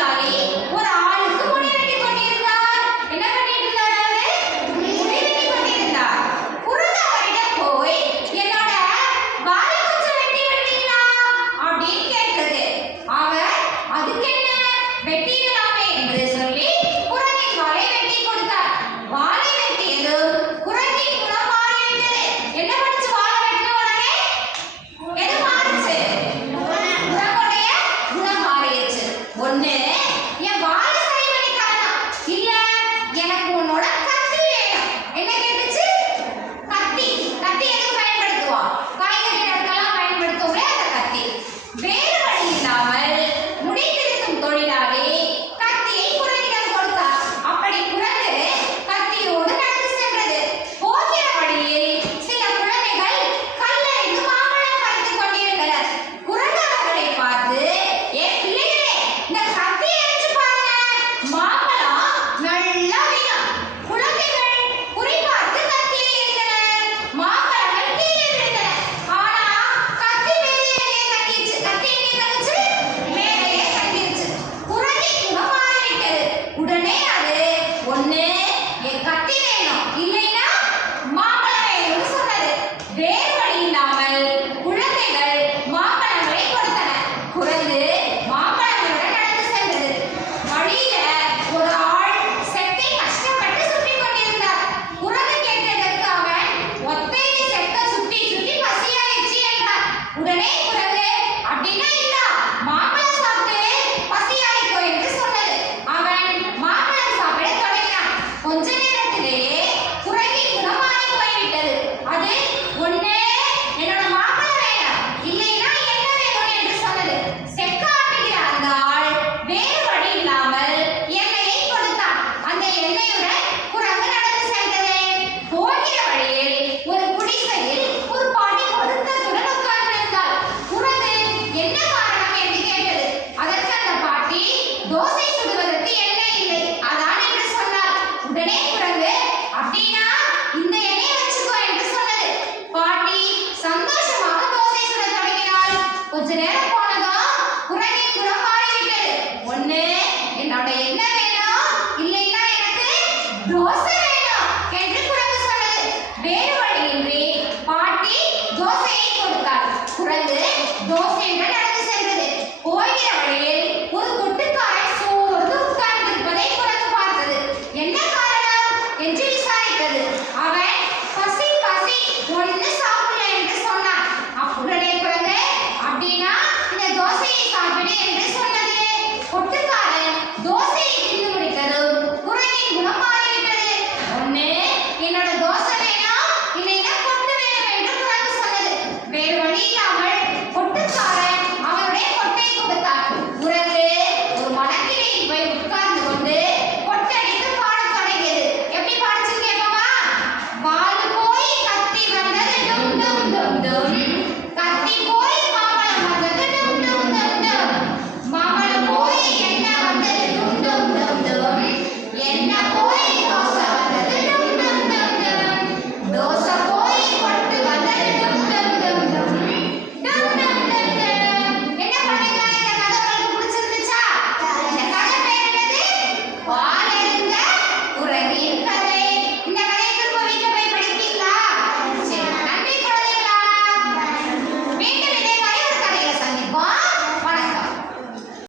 தொழிலாளி ஒரு ஆளுக்கு முடி வெட்டி கொண்டிருந்தார். என்ன பண்ணிட்டு இருந்தார்? அவரு முடி வெட்டி கொண்டிருந்தார். குருடு அவரிடம் போய் என்னோட வாலை கொஞ்சம் வெட்டி விட்டீங்களா அப்படின்னு கேட்டது. அவர் அதுக்கு என்ன வெட்டிடலாமே என்று சொல்லி குரங்கின் வாலை வெட்டி கொடுத்தார். வாலை வெட்டியது குரங்கின் குணம் மாறிவிட்டது. என்ன பண்ணுச்சு? வாலை வெட்டின உடனே எது மாறுச்சு? குரங்குடைய குணம் மாறிடுச்சு. ஒண்ணு என் வாலை சரி பண்ணி தரணும், இல்ல எனக்கு உன்னோட கத்தி வேணும். என்ன கேட்டுச்சு? கத்தி. கத்தி எதுக்கு பயன்படுத்துவா? காய்கறி நறுக்கெல்லாம் பயன்படுத்துவோம்ல அந்த கத்தி. வேறு வழி இல்லாமல் முடி திருத்தும் தொழிலாளி